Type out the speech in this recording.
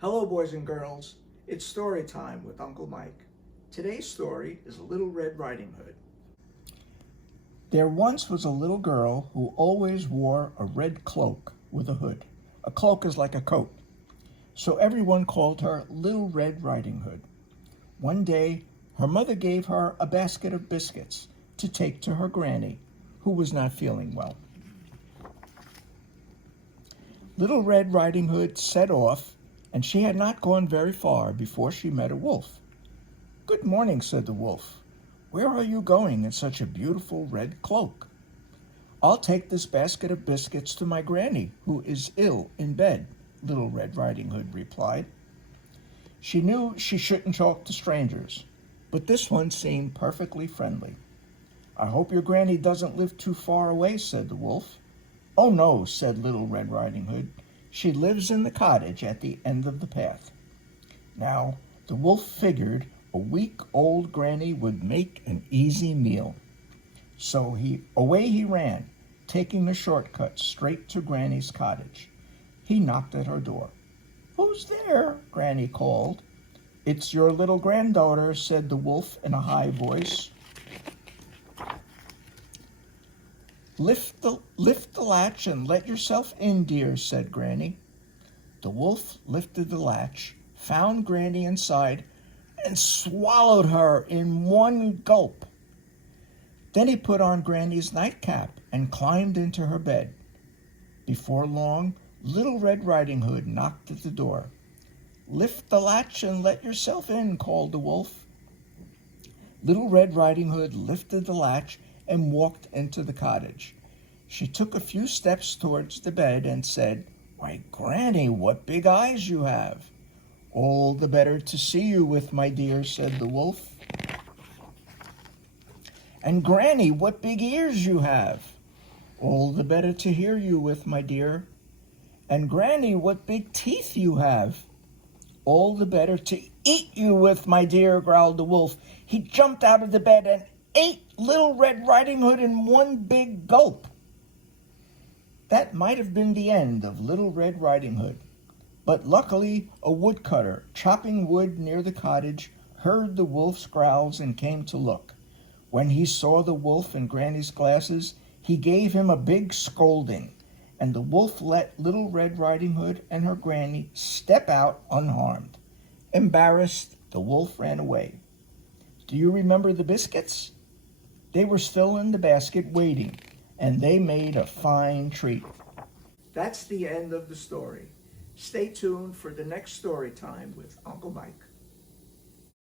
Hello, boys and girls. It's story time with Uncle Mike. Today's story is Little Red Riding Hood. There once was a little girl who always wore a red cloak with a hood. A cloak is like a coat, so everyone called her Little Red Riding Hood. One day, her mother gave her a basket of biscuits to take to her granny, who was not feeling well. Little Red Riding Hood set off, and she had not gone very far before she met a wolf. "Good morning," said the wolf. "Where are you going in such a beautiful red cloak?" "I'll take this basket of biscuits to my granny, who is ill in bed," Little Red Riding Hood replied. She knew she shouldn't talk to strangers, but this one seemed perfectly friendly. "I hope your granny doesn't live too far away," said the wolf. "Oh no," said Little Red Riding Hood. "She lives in the cottage at the end of the path." Now, the wolf figured a week-old granny would make an easy meal. So away he ran, taking the shortcut straight to Granny's cottage. He knocked at her door. "Who's there?" Granny called. "It's your little granddaughter," said the wolf in a high voice. Lift the latch and let yourself in, dear," said Granny. The wolf lifted the latch, found Granny inside, and swallowed her in one gulp. Then he put on Granny's nightcap and climbed into her bed. Before long, Little Red Riding Hood knocked at the door. "Lift the latch and let yourself in," called the wolf. Little Red Riding Hood lifted the latch and walked into the cottage. She took a few steps towards the bed and said, "Why, Granny, what big eyes you have!" "All the better to see you with, my dear," said the wolf. "And Granny, what big ears you have!" "All the better to hear you with, my dear." "And Granny, what big teeth you have!" "All the better to eat you with, my dear," growled the wolf. He jumped out of the bed and ate Little Red Riding Hood in one big gulp. That might have been the end of Little Red Riding Hood, but luckily a woodcutter chopping wood near the cottage heard the wolf's growls and came to look. When he saw the wolf in Granny's glasses, he gave him a big scolding, and the wolf let Little Red Riding Hood and her granny step out unharmed. Embarrassed, the wolf ran away. Do you remember the biscuits? They were still in the basket waiting, and they made a fine treat. That's the end of the story. Stay tuned for the next story time with Uncle Mike.